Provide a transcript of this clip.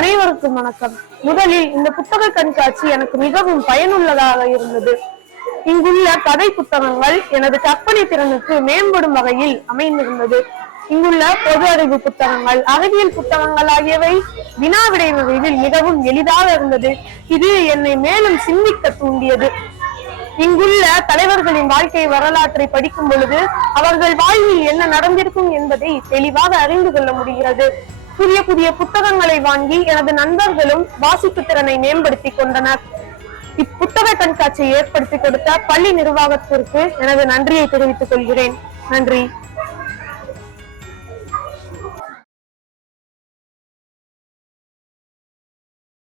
அனைவருக்கும் வணக்கம். முதலில் இந்த புத்தக கண்காட்சி எனக்கு மிகவும் பயனுள்ளதாக இருந்தது. இங்குள்ள கதை புத்தகங்கள் எனது கற்பனை திறனுக்கு மேம்படும் வகையில் அமைந்திருந்தது. இங்குள்ள பொது அறிவு புத்தகங்கள், அறிவியல் புத்தகங்கள் ஆகியவை வினாவிடை வகையில் மிகவும் எளிதாக இருந்தது. இது என்னை மேலும் சிந்திக்க தூண்டியது. இங்குள்ள தலைவர்களின் வாழ்க்கை வரலாற்றை படிக்கும் பொழுது அவர்கள் வாழ்வில் என்ன நடந்திருக்கும் என்பதை தெளிவாக அறிந்து கொள்ள முடிகிறது. புதிய புதிய புத்தகங்களை வாங்கி எனது நண்பர்களும் வாசிப்பு திறனை மேம்படுத்திக் கொண்டனர். இப்புத்தக கண்காட்சியை ஏற்படுத்தி கொடுத்த பள்ளி நிர்வாகத்திற்கு எனது நன்றியை தெரிவித்துக் கொள்கிறேன். நன்றி.